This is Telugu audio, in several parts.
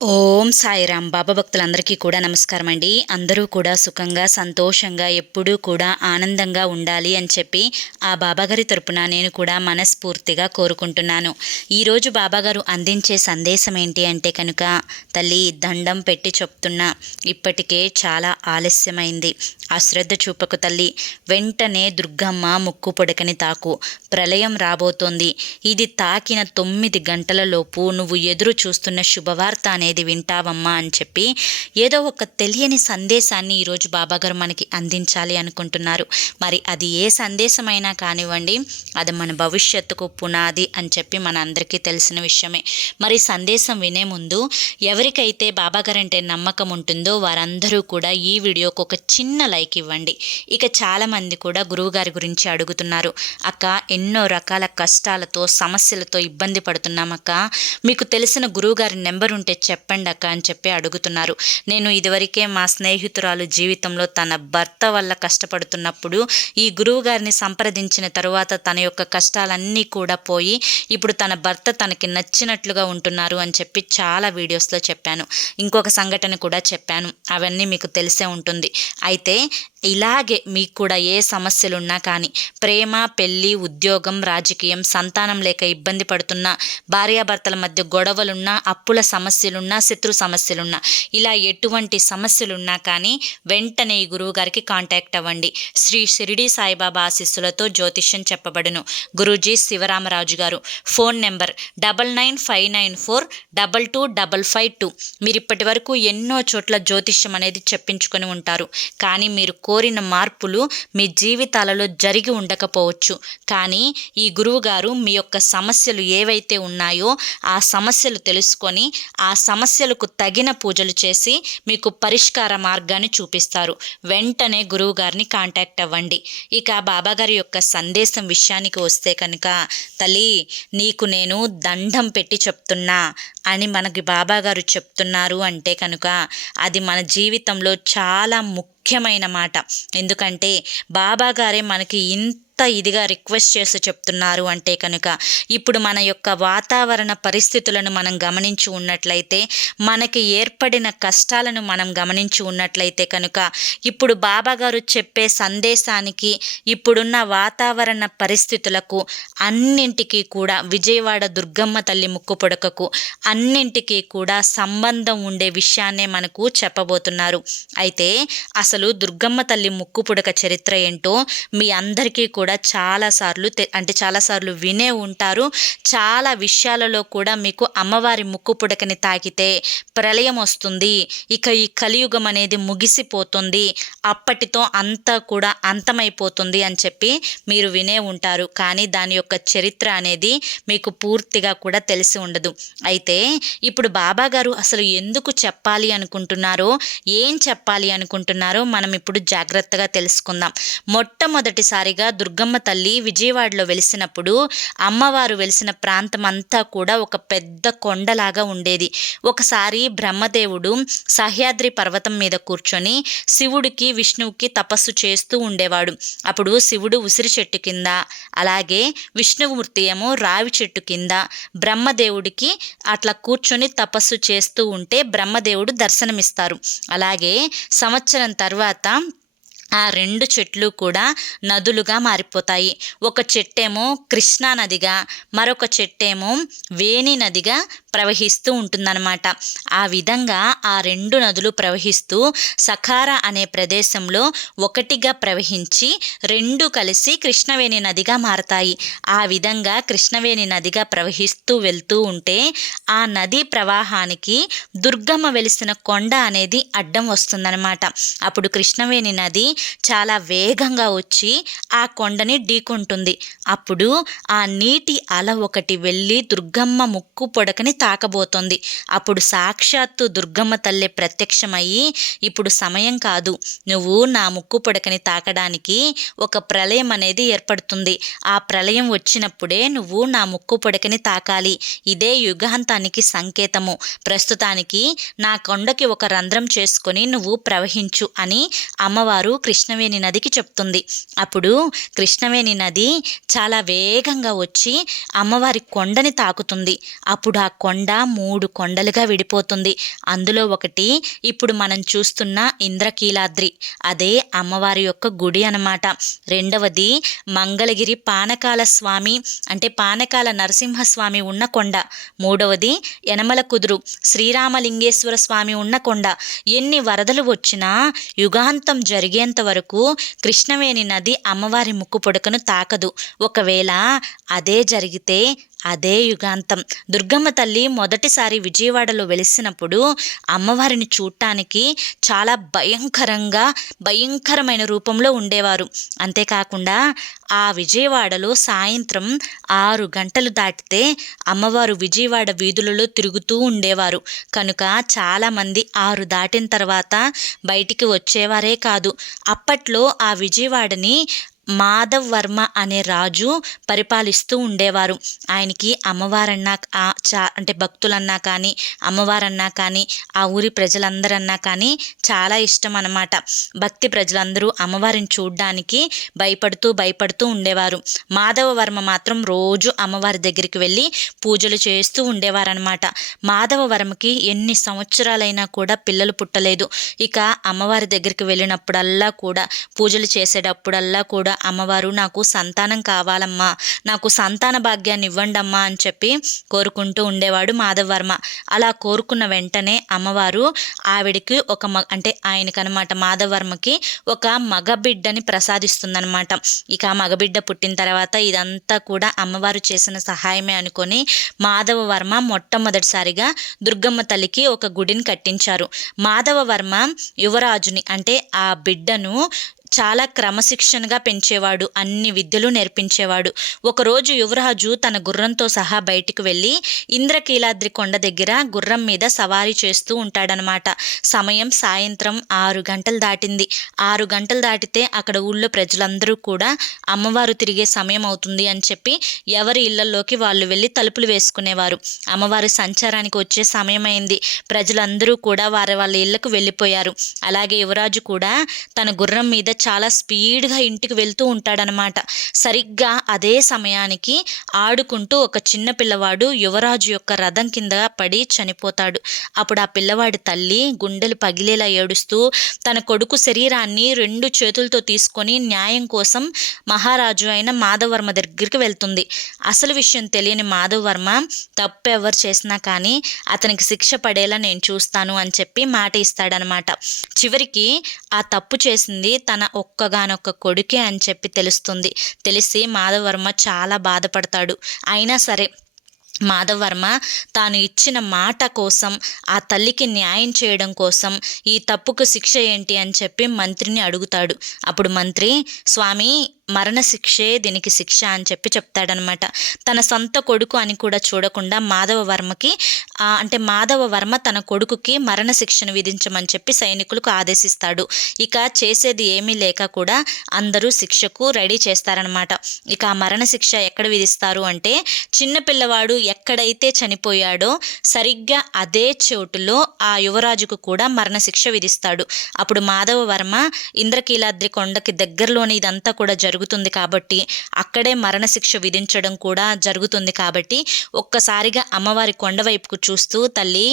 ఓం సాయిరామ్. బాబా భక్తులందరికీ కూడా నమస్కారం అండి అందరూ కూడా సుఖంగా సంతోషంగా ఎప్పుడూ కూడా ఆనందంగా ఉండాలి అని చెప్పి ఆ బాబాగారి తరపున నేను కూడా మనస్ఫూర్తిగా కోరుకుంటున్నాను. ఈరోజు బాబాగారు అందించే సందేశం ఏంటి అంటే కనుక తల్లి దండం పెట్టి చెప్తున్నా ఇప్పటికే చాలా ఆలస్యమైంది. అశ్రద్ధ చూపకు తల్లి. వెంటనే దుర్గమ్మ ముక్కు పొడకని తాకు. ప్రళయం రాబోతోంది. ఇది తాకిన తొమ్మిది గంటలలోపు నువ్వు ఎదురు చూస్తున్న శుభవార్త అనేది వింటావమ్మా అని చెప్పి ఏదో ఒక తెలియని సందేశాన్ని ఈరోజు బాబాగారు మనకి అందించాలి అనుకుంటున్నారు. మరి అది ఏ సందేశమైనా కానివ్వండి అది మన భవిష్యత్తుకు పునాది అని చెప్పి మన అందరికీ తెలిసిన విషయమే. మరి సందేశం వినే ముందు ఎవరికైతే బాబాగారు అంటే నమ్మకం ఉంటుందో వారందరూ కూడా ఈ వీడియోకు ఒక చిన్న లైక్ ఇవ్వండి. ఇక చాలామంది కూడా గురువుగారి గురించి అడుగుతున్నారు అక్క ఎన్నో రకాల కష్టాలతో సమస్యలతో ఇబ్బంది పడుతున్నామక్క. మీకు తెలిసిన గురువుగారి నెంబర్ ఉంటే చెప్పండి. అక్క అని చెప్పి అడుగుతున్నారు. నేను ఇదివరకే మా స్నేహితురాలు జీవితంలో తన భర్త వల్ల కష్టపడుతున్నప్పుడు ఈ గురువు గారిని సంప్రదించిన తరువాత తన యొక్క కష్టాలన్నీ కూడా పోయి ఇప్పుడు తన భర్త తనకి నచ్చినట్లుగా ఉంటున్నారు అని చెప్పి చాలా వీడియోస్లో చెప్పాను. ఇంకొక సంఘటన కూడా చెప్పాను. అవన్నీ మీకు తెలిసే ఉంటుంది. అయితే ఇలాగే మీకు కూడా ఏ సమస్యలున్నా కానీ ప్రేమ పెళ్ళి ఉద్యోగం రాజకీయం సంతానం లేక ఇబ్బంది పడుతున్నా భార్యాభర్తల మధ్య గొడవలున్నా అప్పుల సమస్యలున్నా శత్రు సమస్యలున్నా ఇలా ఎటువంటి సమస్యలున్నా కానీ వెంటనే ఈ గురువు గారికి కాంటాక్ట్ అవ్వండి. శ్రీ షిరిడి సాయిబాబా ఆశీస్సులతో జ్యోతిష్యం చెప్పబడును. Guruji Shivaramaraju garu phone number double nine five nine four double two double five two. మీరు ఇప్పటి వరకు ఎన్నో చోట్ల జ్యోతిష్యం అనేది చెప్పించుకొని ఉంటారు. కానీ మీరు కోరిన మార్పులు మీ జీవితాలలో జరిగి ఉండకపోవచ్చు. కానీ ఈ గురువు గారు మీ యొక్క సమస్యలు ఏవైతే ఉన్నాయో ఆ సమస్యలు తెలుసుకొని ఆ సమస్యలకు తగిన పూజలు చేసి మీకు పరిష్కార మార్గాన్ని చూపిస్తారు. వెంటనే గురువు గారిని కాంటాక్ట్ అవ్వండి. ఇక బాబాగారి యొక్క సందేశం విషయానికి వస్తే కనుక తల్లి నీకు నేను దండం పెట్టి చెప్తున్నా. అని మనకి బాబాగారు చెప్తున్నారు అంటే కనుక అది మన జీవితంలో చాలా ముఖ్యమైన మాట. ఎందుకంటే బాబాగారే మనకి ఇంత ఎంత ఇదిగా రిక్వెస్ట్ చేసి చెప్తున్నారు అంటే కనుక ఇప్పుడు మన యొక్క వాతావరణ పరిస్థితులను మనం గమనించి ఉన్నట్లయితే మనకి ఏర్పడిన కష్టాలను మనం గమనించి ఉన్నట్లయితే కనుక ఇప్పుడు బాబాగారు చెప్పే సందేశానికి ఇప్పుడున్న వాతావరణ పరిస్థితులకు అన్నింటికీ కూడా విజయవాడ దుర్గమ్మ తల్లి ముక్కు పొడకకు అన్నింటికీ కూడా సంబంధం ఉండే విషయాన్నే మనకు చెప్పబోతున్నారు. అయితే అసలు దుర్గమ్మ తల్లి ముక్కు పుడక చరిత్ర ఏంటో మీ అందరికీ కూడా కూడా చాలాసార్లు అంటే చాలాసార్లు వినే ఉంటారు. చాలా విషయాలలో కూడా మీకు అమ్మవారి ముక్కు పుడకని తాకితే ప్రళయం వస్తుంది. ఇక ఈ కలియుగం అనేది ముగిసిపోతుంది. అప్పటితో అంతా కూడా అంతమైపోతుంది అని చెప్పి మీరు వినే ఉంటారు. కానీ దాని యొక్క చరిత్ర అనేది మీకు పూర్తిగా కూడా తెలిసి ఉండదు. అయితే ఇప్పుడు బాబా గారు అసలు ఎందుకు చెప్పాలి అనుకుంటున్నారో ఏం చెప్పాలి అనుకుంటున్నారో మనం ఇప్పుడు జాగ్రత్తగా తెలుసుకుందాం. మొట్టమొదటిసారిగా దుర్గ దుర్గమ్మ తల్లి విజయవాడలో వెలిసినప్పుడు అమ్మవారు వెలిసిన ప్రాంతం అంతా కూడా ఒక పెద్ద కొండలాగా ఉండేది. ఒకసారి బ్రహ్మదేవుడు సహ్యాద్రి పర్వతం మీద కూర్చొని శివుడికి విష్ణువుకి తపస్సు చేస్తూ ఉండేవాడు. అప్పుడు శివుడు ఉసిరి చెట్టు కింద అలాగే విష్ణుమూర్తి ఏమో రావి చెట్టు కింద బ్రహ్మదేవుడికి అట్లా కూర్చొని తపస్సు చేస్తూ ఉంటే బ్రహ్మదేవుడు దర్శనమిస్తారు. అలాగే సంవత్సరం తర్వాత ఆ రెండు చెట్లు కూడా నదులుగా మారిపోతాయి. ఒక చెట్టేమో కృష్ణా నదిగా మరొక చెట్టేమో వేణి నదిగా ప్రవహిస్తూ ఉంటుందన్నమాట. ఆ విధంగా ఆ రెండు నదులు ప్రవహిస్తూ సఖార అనే ప్రదేశంలో ఒకటిగా ప్రవహించి రెండు కలిసి కృష్ణవేణి నదిగా మారతాయి. ఆ విధంగా కృష్ణవేణి నదిగా ప్రవహిస్తూ వెళ్తూ ఉంటే ఆ నదీ ప్రవాహానికి దుర్గమ్మ వెలిసిన కొండ అనేది అడ్డం వస్తుందన్నమాట. అప్పుడు కృష్ణవేణి నది చాలా వేగంగా వచ్చి ఆ కొండని ఢీకొంటుంది. అప్పుడు ఆ నీటి అల ఒకటి వెళ్ళి దుర్గమ్మ ముక్కు పొడకని తాకబోతోంది. అప్పుడు సాక్షాత్తు దుర్గమ్మ తల్లి ప్రత్యక్షమయ్యి ఇప్పుడు సమయం కాదు. నువ్వు నా ముక్కు పొడకని తాకడానికి ఒక ప్రళయం అనేది ఏర్పడుతుంది. ఆ ప్రళయం వచ్చినప్పుడే నువ్వు నా ముక్కు పొడకని తాకాలి. ఇదే యుగాంతానికి సంకేతము. ప్రస్తుతానికి నా కొండకి ఒక రంధ్రం చేసుకొని నువ్వు ప్రవహించు అని అమ్మవారు కృష్ణవేణి నదికి చెప్తుంది. అప్పుడు కృష్ణవేణి నది చాలా వేగంగా వచ్చి అమ్మవారి కొండని తాకుతుంది. అప్పుడు ఆ కొండ కొండ మూడు కొండలుగా విడిపోతుంది. అందులో ఒకటి ఇప్పుడు మనం చూస్తున్న ఇంద్రకీలాద్రి. అదే అమ్మవారి యొక్క గుడి అనమాట రెండవది మంగళగిరి పానకాల స్వామి అంటే పానకాల నరసింహస్వామి ఉన్న కొండ. మూడవది యనమల కుదురు శ్రీరామలింగేశ్వర స్వామి ఉన్న కొండ. ఎన్ని వరదలు వచ్చినా యుగాంతం జరిగేంత వరకు కృష్ణవేణి నది అమ్మవారి ముక్కు పొడకను తాకదు. ఒకవేళ అదే జరిగితే అదే యుగాంతం. దుర్గమ్మ తల్లి మొదటిసారి విజయవాడలో వెలిసినప్పుడు అమ్మవారిని చూడటానికి చాలా భయంకరంగా భయంకరమైన రూపంలో ఉండేవారు. అంతేకాకుండా ఆ విజయవాడలో సాయంత్రం ఆరు గంటలు దాటితే అమ్మవారు విజయవాడ వీధులలో తిరుగుతూ ఉండేవారు. కనుక చాలామంది ఆరు దాటిన తర్వాత బయటికి వచ్చేవారే కాదు. అప్పట్లో ఆ విజయవాడని మాధవ్ వర్మ అనే రాజు పరిపాలిస్తూ ఉండేవారు. ఆయనకి అమ్మవారన్నా చా అంటే భక్తులన్నా కానీ అమ్మవారన్నా కానీ ఆ ఊరి ప్రజలందరన్నా కానీ చాలా ఇష్టం అన్నమాట. భక్తి ప్రజలందరూ అమ్మవారిని చూడ్డానికి భయపడుతూ భయపడుతూ ఉండేవారు. మాధవ వర్మ మాత్రం రోజు అమ్మవారి దగ్గరికి వెళ్ళి పూజలు చేస్తూ ఉండేవారనమాట మాధవ వర్మకి ఎన్ని సంవత్సరాలైనా కూడా పిల్లలు పుట్టలేదు. ఇక అమ్మవారి దగ్గరికి వెళ్ళినప్పుడల్లా కూడా పూజలు చేసేటప్పుడల్లా కూడా అమ్మవారు నాకు సంతానం కావాలమ్మా నాకు సంతాన భాగ్యాన్ని ఇవ్వండమ్మా అని చెప్పి కోరుకుంటూ ఉండేవాడు మాధవర్మ అలా కోరుకున్న వెంటనే అమ్మవారు ఆవిడికి ఒక మ అంటే ఆయనకనమాట మాధవర్మకి ఒక మగబిడ్డని ప్రసాదిస్తుందనమాట ఇక ఆ మగబిడ్డ పుట్టిన తర్వాత ఇదంతా కూడా అమ్మవారు చేసిన సహాయమే అనుకొని మాధవ వర్మ మొట్టమొదటిసారిగా దుర్గమ్మ తల్లికి ఒక గుడిని కట్టించారు. మాధవ వర్మ యువరాజుని అంటే ఆ బిడ్డను చాలా క్రమశిక్షణగా పెంచేవాడు అన్ని విద్యలు నేర్పించేవాడు. ఒకరోజు యువరాజు తన గుర్రంతో సహా బయటికి వెళ్ళి ఇంద్రకీలాద్రి కొండ దగ్గర గుర్రం మీద సవారీ చేస్తూ ఉంటాడనమాట. సమయం సాయంత్రం ఆరు గంటలు దాటింది. ఆరు గంటలు దాటితే అక్కడ ఊళ్ళో ప్రజలందరూ కూడా అమ్మవారు తిరిగే సమయం అవుతుంది అని చెప్పి ఎవరి ఇళ్ళలోకి వాళ్ళు వెళ్ళి తలుపులు వేసుకునేవారు. అమ్మవారి సంచారానికి వచ్చే సమయమైంది ప్రజలందరూ కూడా వారి వాళ్ళ ఇళ్ళకు వెళ్ళిపోయారు. అలాగే యువరాజు కూడా తన గుర్రం మీద చాలా స్పీడ్గా ఇంటికి వెళ్తూ ఉంటాడనమాట. సరిగ్గా అదే సమయానికి ఆడుకుంటూ ఒక చిన్న పిల్లవాడు యువరాజు యొక్క రథం కింద పడి చనిపోతాడు. అప్పుడు ఆ పిల్లవాడి తల్లి గుండెలు పగిలేలా ఏడుస్తూ తన కొడుకు శరీరాన్ని రెండు చేతులతో తీసుకొని న్యాయం కోసం మహారాజు అయిన మాధవర్మ దగ్గరికి వెళ్తుంది. అసలు విషయం తెలియని మాధవర్మ తప్పు ఎవరు చేసినా కానీ అతనికి శిక్ష పడేలా నేను చూస్తాను అని చెప్పి మాట ఇస్తాడనమాట. చివరికి ఆ తప్పు చేసింది తన ఒక్కగానొక్క కొడుకే అని చెప్పి తెలుస్తుంది. తెలిసి మాధవర్మ చాలా బాధపడతాడు. అయినా సరే మాధవర్మ తాను ఇచ్చిన మాట కోసం ఆ తల్లికి న్యాయం చేయడం కోసం ఈ తప్పుకు శిక్ష ఏంటి అని చెప్పి మంత్రిని అడుగుతాడు. అప్పుడు మంత్రి స్వామి మరణశిక్షే దీనికి శిక్ష అని చెప్పి చెప్తాడనమాట. తన సొంత కొడుకు అని కూడా చూడకుండా మాధవ వర్మకి అంటే మాధవ వర్మ తన కొడుకుకి మరణశిక్షను విధించమని చెప్పి సైనికులకు ఆదేశిస్తాడు. ఇక చేసేది ఏమీ లేక కూడా అందరూ శిక్షకు రెడీ చేస్తారనమాట. ఇక ఆ మరణశిక్ష ఎక్కడ విధిస్తారు అంటే చిన్న పిల్లవాడు ఎక్కడైతే చనిపోయాడో సరిగ్గా అదే చోటులో ఆ యువరాజుకు కూడా మరణశిక్ష విధిస్తాడు. అప్పుడు మాధవ వర్మ ఇంద్రకీలాద్రి కొండకి దగ్గరలోని ఇదంతా కూడా జరుగుతుంది జరుగుతుంది కాబట్టి అక్కడే మరణశిక్ష విధించడం కూడా జరుగుతుంది కాబట్టి ఒక్కసారిగా అమ్మవారి కొండ వైపుకు చూస్తూ తల్లి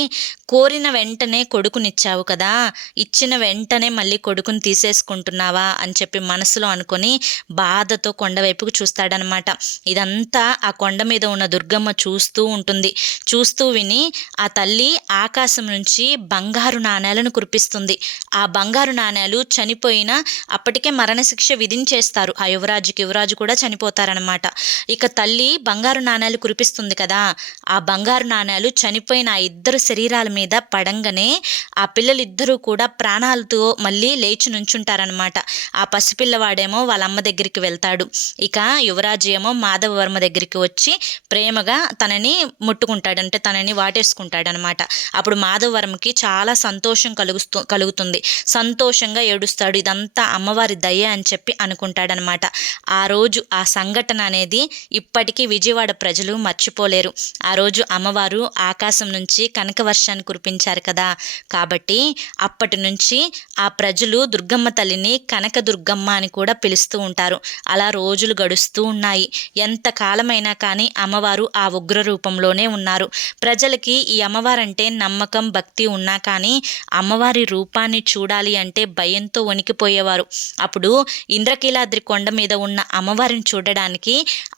కోరిన వెంటనే కొడుకునిచ్చావు కదా ఇచ్చిన వెంటనే మళ్ళీ కొడుకుని తీసేసుకుంటున్నావా? అని చెప్పి మనసులో అనుకొని బాధతో కొండవైపుకు చూస్తాడనమాట. ఇదంతా ఆ కొండ మీద ఉన్న దుర్గమ్మ చూస్తూ ఉంటుంది. చూస్తూ విని ఆ తల్లి ఆకాశం నుంచి బంగారు నాణేలను కురిపిస్తుంది. ఆ బంగారు నాణేలు చనిపోయిన అప్పటికే మరణశిక్ష విధించేస్తారు. ఆ యువరాజుకి యువరాజు కూడా చనిపోతారనమాట ఇక తల్లి బంగారు నాణేలు కురిపిస్తుంది కదా ఆ బంగారు నాణేలు చనిపోయిన ఆ ఇద్దరు శరీరాల మీద పడంగానే ఆ పిల్లలిద్దరూ కూడా ప్రాణాలతో మళ్ళీ లేచి నుంచుంటారనమాట ఆ పసిపిల్లవాడేమో వాళ్ళ అమ్మ దగ్గరికి వెళ్తాడు. ఇక యువరాజు ఏమో మాధవవర్మ దగ్గరికి వచ్చి ప్రేమగా తనని ముట్టుకుంటాడు అంటే తనని వాటేసుకుంటాడనమాట అప్పుడు మాధవవర్మకి చాలా సంతోషం కలుగుతూ కలుగుతుంది. సంతోషంగా ఏడుస్తాడు ఇదంతా అమ్మవారి దయ అని చెప్పి అనుకుంటాడనమాట ఆ రోజు ఆ సంఘటన అనేది ఇప్పటికీ విజయవాడ ప్రజలు మర్చిపోలేరు. ఆ రోజు అమ్మవారు ఆకాశం నుంచి కనక వర్షాన్ని కురిపించారు కదా. కాబట్టి అప్పటి నుంచి ఆ ప్రజలు దుర్గమ్మ తల్లిని కనక దుర్గమ్మ అని కూడా పిలుస్తూ ఉంటారు. అలా రోజులు గడుస్తూ ఉన్నాయి. ఎంత కాలమైనా కానీ అమ్మవారు ఆ ఉగ్ర రూపంలోనే ఉన్నారు. ప్రజలకి ఈ అమ్మవారంటే నమ్మకం భక్తి ఉన్నా కానీ అమ్మవారి రూపాన్ని చూడాలి అంటే భయంతో వణికిపోయేవారు. అప్పుడు ఇంద్రకీలాద్రి కొండ మీద ఉన్న అమ్మవారిని చూడడానికి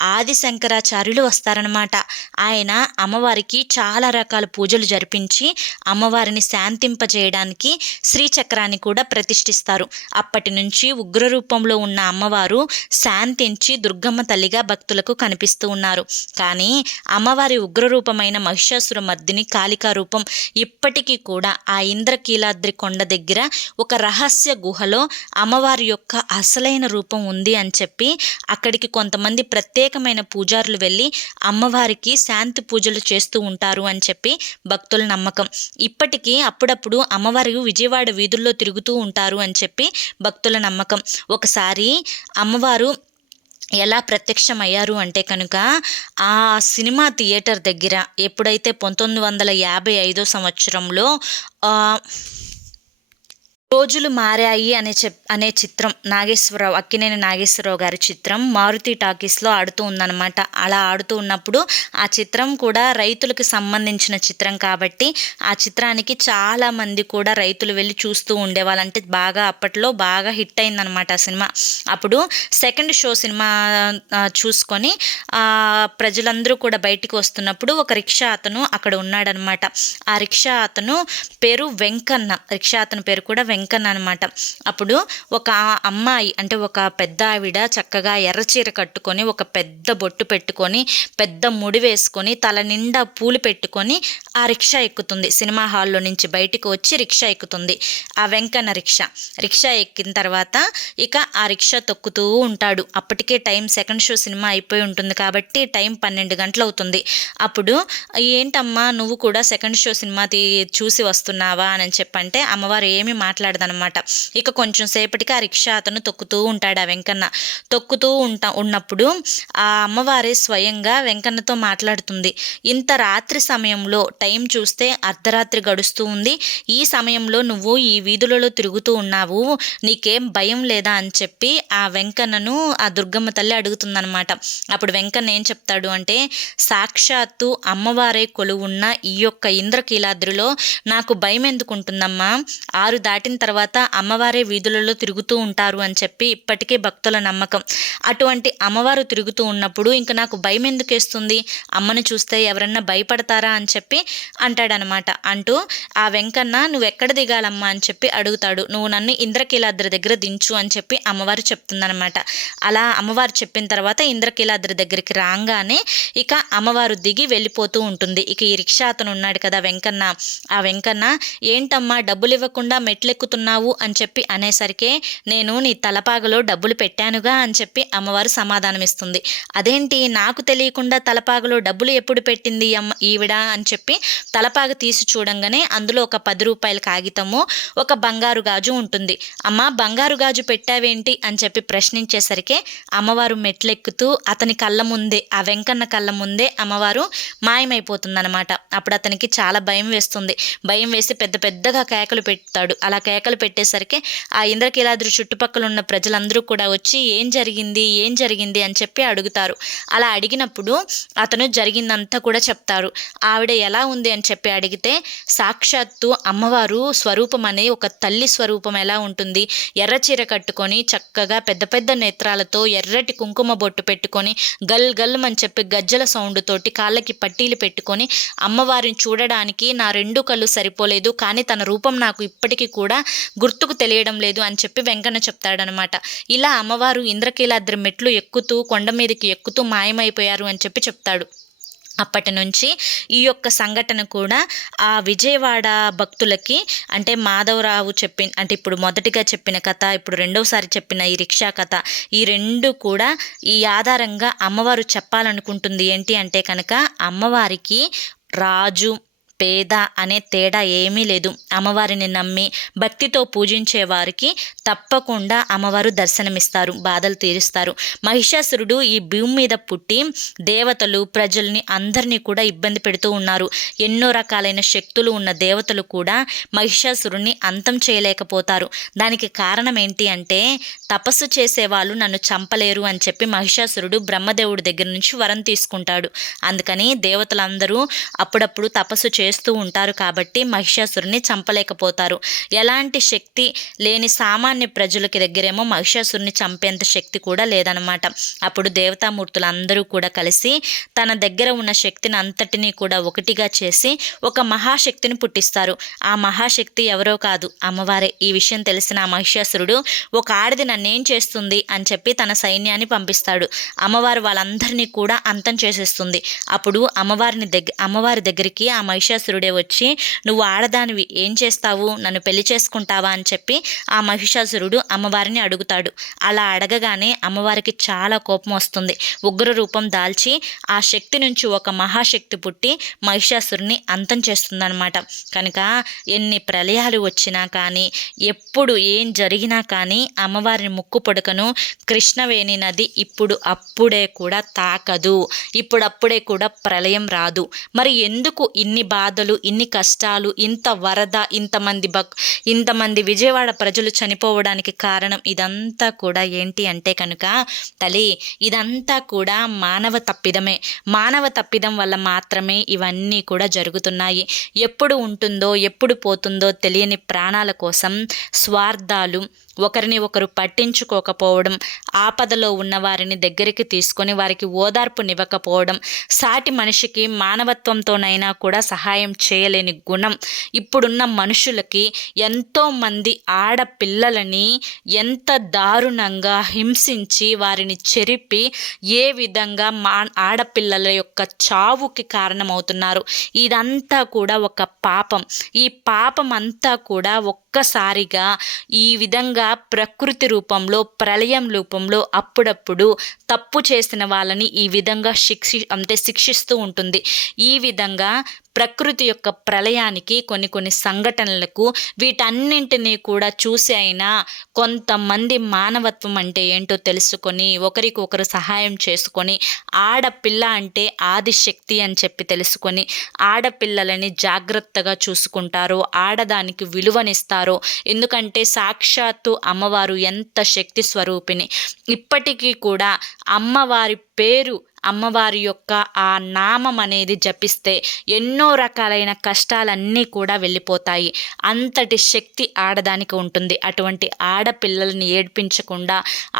ఆది శంకరాచార్యులు వస్తారనమాట ఆయన అమ్మవారికి చాలా రకాల పూజలు జరిపించి అమ్మవారిని శాంతింపజేయడానికి శ్రీచక్రాన్ని కూడా ప్రతిష్ఠిస్తారు. అప్పటి నుంచి ఉగ్ర రూపంలో ఉన్న అమ్మవారు శాంతించి దుర్గమ్మ తల్లిగా భక్తులకు కనిపిస్తూ ఉన్నారు. కానీ అమ్మవారి ఉగ్రరూపమైన మహిషాసుర మర్దిని కాళికా రూపం ఇప్పటికీ కూడా ఆ ఇంద్రకీలాద్రి కొండ దగ్గర ఒక రహస్య గుహలో అమ్మవారి యొక్క అసలైన రూపం ఉంది అని చెప్పి అక్కడికి కొంతమంది ప్రత్యేకమైన పూజారులు వెళ్ళి అమ్మవారికి శాంతి పూజలు చేస్తూ ఉంటారు అని చెప్పి భక్తుల నమ్మకం. ఇప్పటికీ అప్పుడప్పుడు అమ్మవారు విజయవాడ వీధుల్లో తిరుగుతూ ఉంటారు అని చెప్పి భక్తుల నమ్మకం. ఒకసారి అమ్మవారు ఎలా ప్రత్యక్షమయ్యారు అంటే కనుక ఆ సినిమా థియేటర్ దగ్గర ఎప్పుడైతే పంతొమ్మిది వందల యాభై ఐదో సంవత్సరంలో రోజులు మారాయి అనే చెప్ అనే చిత్రం. నాగేశ్వరరావు అక్కినేని నాగేశ్వరరావు గారి చిత్రం మారుతి టాకీస్లో ఆడుతూ ఉందన్నమాట. అలా ఆడుతూ ఉన్నప్పుడు ఆ చిత్రం కూడా రైతులకు సంబంధించిన చిత్రం కాబట్టి ఆ చిత్రానికి చాలామంది కూడా రైతులు వెళ్ళి చూస్తూ ఉండేవాళ్ళంటే బాగా అప్పట్లో బాగా హిట్ అయిందనమాట ఆ సినిమా. అప్పుడు సెకండ్ షో సినిమా చూసుకొని ప్రజలందరూ కూడా బయటికి వస్తున్నప్పుడు ఒక రిక్షా అతను అక్కడ ఉన్నాడనమాట ఆ రిక్షా అతను పేరు వెంకన్న. రిక్షా అతని పేరు కూడా వెంకన్న అనమాట అప్పుడు ఒక అమ్మాయి అంటే ఒక పెద్ద ఆవిడ చక్కగా ఎర్రచీర కట్టుకొని ఒక పెద్ద బొట్టు పెట్టుకొని పెద్ద ముడి వేసుకొని తల నిండా పూలు పెట్టుకొని ఆ రిక్షా ఎక్కుతుంది. సినిమా హాల్లో నుంచి బయటకు వచ్చి రిక్షా ఎక్కుతుంది. ఆ వెంకన్న రిక్షా. రిక్షా ఎక్కిన తర్వాత ఇక ఆ రిక్షా తొక్కుతూ ఉంటాడు. అప్పటికే టైం సెకండ్ షో సినిమా అయిపోయి ఉంటుంది కాబట్టి టైం పన్నెండు గంటలు అవుతుంది. అప్పుడు ఏంటమ్మా నువ్వు కూడా సెకండ్ షో సినిమా చూసి వస్తున్నావా? అని చెప్పంటే అమ్మవారు ఏమి మాట్లాడు మాట్లాడదనమాట ఇక కొంచెం సేపటికి ఆ రిక్షా అతను తొక్కుతూ ఉంటాడు ఆ వెంకన్న. తొక్కుతూ ఉంటా ఉన్నప్పుడు ఆ అమ్మవారే స్వయంగా వెంకన్నతో మాట్లాడుతుంది. ఇంత రాత్రి సమయంలో టైం చూస్తే అర్ధరాత్రి గడుస్తూ ఉంది. ఈ సమయంలో నువ్వు ఈ వీధులలో తిరుగుతూ ఉన్నావు. నీకేం భయం లేదా అని చెప్పి ఆ వెంకన్నను ఆ దుర్గమ్మ తల్లి అడుగుతుందనమాట అప్పుడు వెంకన్న ఏం చెప్తాడు అంటే సాక్షాత్తు అమ్మవారే కొలువున్న ఈ యొక్క ఇంద్రకీలాద్రిలో నాకు భయం ఎందుకుంటుందమ్మా ఆరు దాటిన తర్వాత అమ్మవారే వీధులలో తిరుగుతూ ఉంటారు అని చెప్పి ఇప్పటికీ భక్తుల నమ్మకం. అటువంటి అమ్మవారు తిరుగుతూ ఉన్నప్పుడు ఇంక నాకు భయం ఎందుకు వేస్తుంది? అమ్మను చూస్తే ఎవరన్నా భయపడతారా అని చెప్పి అంటాడనమాట. అంటూ ఆ వెంకన్న నువ్వు ఎక్కడ దిగాలమ్మా? అని చెప్పి అడుగుతాడు. నువ్వు నన్ను ఇంద్రకీలాద్రి దగ్గర దించు అని చెప్పి అమ్మవారు చెప్తుందనమాట. అలా అమ్మవారు చెప్పిన తర్వాత ఇంద్రకీలాద్రి దగ్గరికి రాగానే ఇక అమ్మవారు దిగి వెళ్ళిపోతూ ఉంటుంది. ఇక ఈ రిక్షా అతను ఉన్నాడు కదా వెంకన్న. ఆ వెంకన్న ఏంటమ్మా? డబ్బులు ఇవ్వకుండా మెట్లెక్కు వెతుకుతున్నావు అని చెప్పి అనేసరికే నేను నీ తలపాగలో డబ్బులు పెట్టానుగా అని చెప్పి అమ్మవారు సమాధానమిస్తుంది. అదేంటి? నాకు తెలియకుండా తలపాగలో డబ్బులు ఎప్పుడు పెట్టింది అమ్మ ఈవిడ అని చెప్పి తలపాగ తీసి చూడంగానే అందులో ఒక పది రూపాయల కాగితము ఒక బంగారు గాజు ఉంటుంది. అమ్మ బంగారు గాజు పెట్టావేంటి? అని చెప్పి ప్రశ్నించేసరికి అమ్మవారు మెట్లెక్కుతూ అతని కళ్ళ ముందే ఆ వెంకన్న కళ్ళ ముందే అమ్మవారు మాయమైపోతుందన్నమాట. అప్పుడు అతనికి చాలా భయం వేస్తుంది. భయం వేసి పెద్ద పెద్దగా కేకలు పెడతాడు. అలా కేకలు పెట్టేసరికి ఆ ఇంద్రకీలాద్రి చుట్టుపక్కల ఉన్న ప్రజలందరూ కూడా వచ్చి ఏం జరిగింది? ఏం జరిగింది? అని చెప్పి అడుగుతారు. అలా అడిగినప్పుడు అతను జరిగిందంతా కూడా చెప్తారు. ఆవిడ ఎలా ఉంది అని చెప్పి అడిగితే సాక్షాత్తు అమ్మవారు స్వరూపం అనే ఒక తల్లి స్వరూపం ఎలా ఉంటుంది? ఎర్ర చీర కట్టుకొని చక్కగా పెద్ద పెద్ద నేత్రాలతో ఎర్రటి కుంకుమ బొట్టు పెట్టుకొని గల్ గల్ అని చెప్పి గజ్జల సౌండ్ తోటి కాళ్ళకి పట్టీలు పెట్టుకొని అమ్మవారిని చూడడానికి నా రెండు కళ్ళు సరిపోలేదు. కానీ తన రూపం నాకు ఇప్పటికీ కూడా గుర్తుకు తెలియడం లేదు అని చెప్పి వెంకన్న చెప్తాడనమాట. ఇలా అమ్మవారు ఇంద్రకీలాద్రి మెట్లు ఎక్కుతూ కొండ మీదకి ఎక్కుతూ మాయమైపోయారు అని చెప్పి చెప్తాడు. అప్పటి నుంచి ఈ యొక్క సంఘటన కూడా ఆ విజయవాడ భక్తులకి అంటే మాధవరావు చెప్పి అంటే ఇప్పుడు మొదటిగా చెప్పిన కథ ఇప్పుడు రెండవసారి చెప్పిన ఈ రిక్షా కథ ఈ రెండు కూడా ఈ ఆధారంగా అమ్మవారు చెప్పాలనుకుంటుంది ఏంటి అంటే కనుక అమ్మవారికి రాజు పేద అనే తేడా ఏమీ లేదు. అమ్మవారిని నమ్మి భక్తితో పూజించే వారికి తప్పకుండా అమ్మవారు దర్శనమిస్తారు బాధలు తీరుస్తారు. మహిషాసురుడు ఈ భూమి మీద పుట్టి దేవతలు ప్రజల్ని అందరినీ కూడా ఇబ్బంది పెడుతూ ఉన్నారు. ఎన్నో రకాలైన శక్తులు ఉన్న దేవతలు కూడా మహిషాసురుణ్ణి అంతం చేయలేకపోతారు. దానికి కారణం ఏంటి అంటే తపస్సు చేసేవాళ్ళు నన్ను చంపలేరు అని చెప్పి మహిషాసురుడు బ్రహ్మదేవుడి దగ్గర నుంచి వరం తీసుకుంటాడు. అందుకని దేవతలందరూ అప్పుడప్పుడు తపస్సు చేస్తూ ఉంటారు కాబట్టి మహిషాసురుని చంపలేకపోతారు. ఎలాంటి శక్తి లేని సామాన్య ప్రజలకి దగ్గరేమో మహిషాసురుని చంపేంత శక్తి కూడా లేదనమాట అప్పుడు దేవతామూర్తులు అందరూ కూడా కలిసి తన దగ్గర ఉన్న శక్తిని అంతటినీ కూడా ఒకటిగా చేసి ఒక మహాశక్తిని పుట్టిస్తారు. ఆ మహాశక్తి ఎవరో కాదు. అమ్మవారే ఈ విషయం తెలిసిన ఆ మహిషాసురుడు ఒక ఆడది నన్నేం చేస్తుంది అని చెప్పి తన సైన్యాన్ని పంపిస్తాడు. అమ్మవారు వాళ్ళందరినీ కూడా అంతం చేసేస్తుంది. అప్పుడు అమ్మవారిని దగ్గర అమ్మవారి దగ్గరికి ఆ మహిషాసురుడే వచ్చి నువ్వు ఆడదానివి ఏం చేస్తావు? నన్ను పెళ్ళి చేసుకుంటావా? అని చెప్పి ఆ మహిషాసురుడు అమ్మవారిని అడుగుతాడు. అలా అడగగానే అమ్మవారికి చాలా కోపం వస్తుంది. ఉగ్ర రూపం దాల్చి ఆ శక్తి నుంచి ఒక మహాశక్తి పుట్టి మహిషాసురుని అంతం చేస్తుందన్నమాట. కనుక ఎన్ని ప్రళయాలు వచ్చినా కానీ ఎప్పుడు ఏం జరిగినా కానీ అమ్మవారిని ముక్కు పొడకను కృష్ణవేణి నది ఇప్పుడు అప్పుడే కూడా తాకదు. ఇప్పుడప్పుడే కూడా ప్రళయం రాదు. మరి ఎందుకు ఇన్ని బాధలు ఇన్ని కష్టాలు ఇంత వరద ఇంతమంది భక్ ఇంతమంది విజయవాడ ప్రజలు చనిపోవడానికి కారణం ఇదంతా కూడా ఏంటి అంటే కనుక తల్లి ఇదంతా కూడా మానవ తప్పిదమే. మానవ తప్పిదం వల్ల మాత్రమే ఇవన్నీ కూడా జరుగుతున్నాయి. ఎప్పుడు ఉంటుందో ఎప్పుడు పోతుందో తెలియని ప్రాణాల కోసం స్వార్థాలు ఒకరిని ఒకరు పట్టించుకోకపోవడం ఆపదలో ఉన్న వారిని దగ్గరికి తీసుకొని వారికి ఓదార్పునివ్వకపోవడం సాటి మనిషికి మానవత్వంతోనైనా కూడా సహాయం చేయలేని గుణం. ఇప్పుడున్న మనుషులకి ఎంతోమంది ఆడపిల్లలని ఎంత దారుణంగా హింసించి వారిని చెరిపి ఏ విధంగా మా ఆడపిల్లల యొక్క చావుకి కారణమవుతున్నారు. ఇదంతా కూడా ఒక పాపం. ఈ పాపం అంతా కూడా ఒక్కసారిగా ఈ విధంగా ప్రకృతి రూపంలో ప్రళయం రూపంలో అప్పుడప్పుడు తప్పు చేసిన వాళ్ళని ఈ విధంగా శిక్షి అంటే శిక్షిస్తూ ఉంటుంది. ఈ విధంగా ప్రకృతి యొక్క ప్రళయానికి కొన్ని కొన్ని సంఘటనలకు వీటన్నింటినీ కూడా చూసి అయినా కొంతమంది మానవత్వం అంటే ఏంటో తెలుసుకొని ఒకరికొకరు సహాయం చేసుకొని ఆడపిల్ల అంటే ఆదిశక్తి అని చెప్పి తెలుసుకొని ఆడపిల్లలని జాగ్రత్తగా చూసుకుంటారు ఆడదానికి విలువనిస్తారు. ఎందుకంటే సాక్షాత్తు అమ్మవారు ఎంత శక్తి స్వరూపిణి. ఇప్పటికీ కూడా అమ్మవారి పేరు అమ్మవారి యొక్క ఆ నామం అనేది జపిస్తే ఎన్నో రకాలైన కష్టాలన్నీ కూడా వెళ్ళిపోతాయి. అంతటి శక్తి ఆడదానికి ఉంటుంది. అటువంటి ఆడపిల్లలని ఏడ్పించకుండా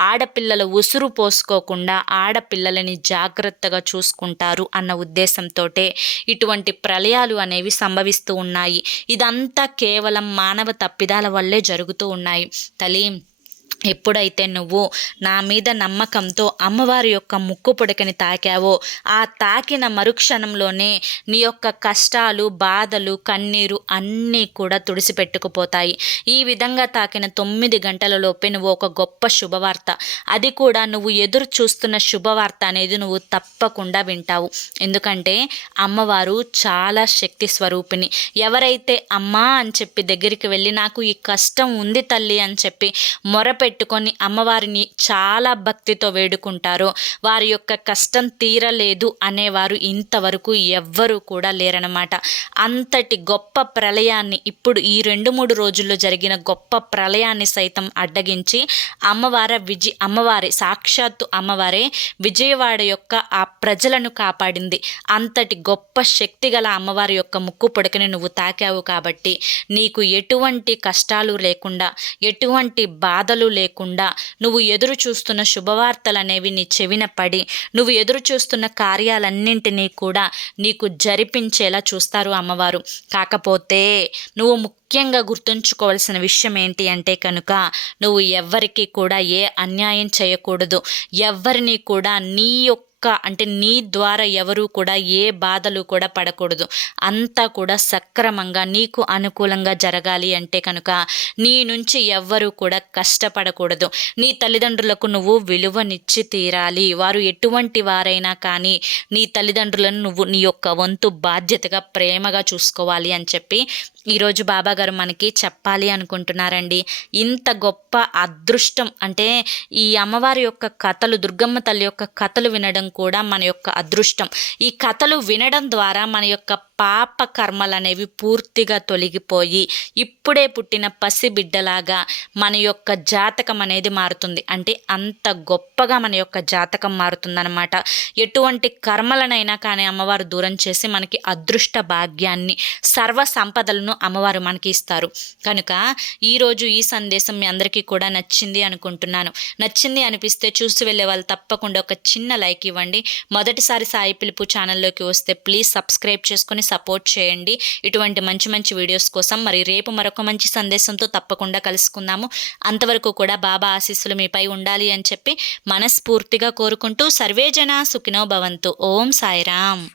ఆడపిల్లల ఉసురు పోసుకోకుండా ఆడపిల్లలని జాగ్రత్తగా చూసుకుంటారు అన్న ఉద్దేశంతో ఇటువంటి ప్రళయాలు అనేవి సంభవిస్తూ ఉన్నాయి. ఇదంతా కేవలం మానవ తప్పిదాల వల్లే జరుగుతూ ఉన్నాయి. తల్లి ఎప్పుడైతే నువ్వు నా మీద నమ్మకంతో అమ్మవారి యొక్క ముక్కు పుడకని తాకావో ఆ తాకిన మరుక్షణంలోనే నీ యొక్క కష్టాలు బాధలు కన్నీరు అన్నీ కూడా తుడిసిపెట్టుకుపోతాయి. ఈ విధంగా తాకిన తొమ్మిది గంటలలోపే నువ్వు ఒక గొప్ప శుభవార్త. అది కూడా నువ్వు ఎదురు చూస్తున్న శుభవార్త అనేది నువ్వు తప్పకుండా వింటావు. ఎందుకంటే అమ్మవారు చాలా శక్తి స్వరూపిణి. ఎవరైతే అమ్మా అని చెప్పి దగ్గరికి వెళ్ళి నాకు ఈ కష్టం ఉంది తల్లి అని చెప్పి మొరపె పెట్టుకొని అమ్మవారిని చాలా భక్తితో వేడుకుంటారో. వారి యొక్క కష్టం తీరలేదు అనేవారు ఇంతవరకు ఎవ్వరూ కూడా లేరనమాట అంతటి గొప్ప ప్రళయాన్ని ఇప్పుడు ఈ రెండు మూడు రోజుల్లో జరిగిన గొప్ప ప్రళయాన్ని సైతం అడ్డగించి అమ్మవార విజయ అమ్మవారి సాక్షాత్తు అమ్మవారే విజయవాడ యొక్క ఆ ప్రజలను కాపాడింది. అంతటి గొప్ప శక్తి గల అమ్మవారి యొక్క ముక్కు పొడకని నువ్వు తాకావు కాబట్టి నీకు ఎటువంటి కష్టాలు లేకుండా ఎటువంటి బాధలు లేకుండా నువ్వు ఎదురు చూస్తున్న శుభవార్తలు అనేవి నీ చెవిన పడి నువ్వు ఎదురు చూస్తున్న కార్యాలన్నింటినీ కూడా నీకు జరిపించేలా చూస్తారు అమ్మవారు. కాకపోతే నువ్వు ముఖ్యంగా గుర్తుంచుకోవాల్సిన విషయం ఏంటి అంటే కనుక నువ్వు ఎవ్వరికి కూడా ఏ అన్యాయం చేయకూడదు. ఎవ్వరిని కూడా నీ యొక్క అంటే నీ ద్వారా ఎవరు కూడా ఏ బాధలు కూడా పడకూడదు. అంతా కూడా సక్రమంగా నీకు అనుకూలంగా జరగాలి అంటే కనుక నీ నుంచి ఎవ్వరూ కూడా కష్టపడకూడదు. నీ తల్లిదండ్రులకు నువ్వు విలువనిచ్చి తీరాలి. వారు ఎటువంటి వారైనా కానీ నీ తల్లిదండ్రులను నువ్వు నీ యొక్క వంతు బాధ్యతగా ప్రేమగా చూసుకోవాలి అని చెప్పి ఈరోజు బాబాగారు మనకి చెప్పాలి అనుకుంటున్నారండి. ఇంత గొప్ప అదృష్టం అంటే ఈ అమ్మవారి యొక్క కథలు దుర్గమ్మ తల్లి యొక్క కథలు వినడం కూడా మన యొక్క అదృష్టం. ఈ కథలు వినడం ద్వారా మన యొక్క పాప కర్మలనేవి పూర్తిగా తొలగిపోయి ఇప్పుడే పుట్టిన పసిబిడ్డలాగా మన యొక్క జాతకం అనేది మారుతుంది. అంటే అంత గొప్పగా మన యొక్క జాతకం మారుతుందన్నమాట. ఎటువంటి కర్మలనైనా కానీ అమ్మవారు దూరం చేసి మనకి అదృష్ట భాగ్యాన్ని సర్వ సంపదలను అమ్మవారు మనకి ఇస్తారు. కనుక ఈరోజు ఈ సందేశం మీ అందరికీ కూడా నచ్చింది అనుకుంటున్నాను. నచ్చింది అనిపిస్తే చూసి వెళ్ళే వాళ్ళు తప్పకుండా ఒక చిన్న లైక్ ఇవ్వండి. మొదటిసారి సాయి పిలుపు ఛానల్లోకి వస్తే ప్లీజ్ సబ్స్క్రైబ్ చేసుకొని సపోర్ట్ చేయండి. ఇటువంటి మంచి మంచి వీడియోస్ కోసం మరి రేపు మరొక మంచి సందేశంతో తప్పకుండా కలుసుకుందాము. అంతవరకు కూడా బాబా ఆశీస్సులు మీపై ఉండాలి అని చెప్పి మనస్ఫూర్తిగా కోరుకుంటూ సర్వేజన సుఖినో భవంతు. ఓం సాయిరామ్.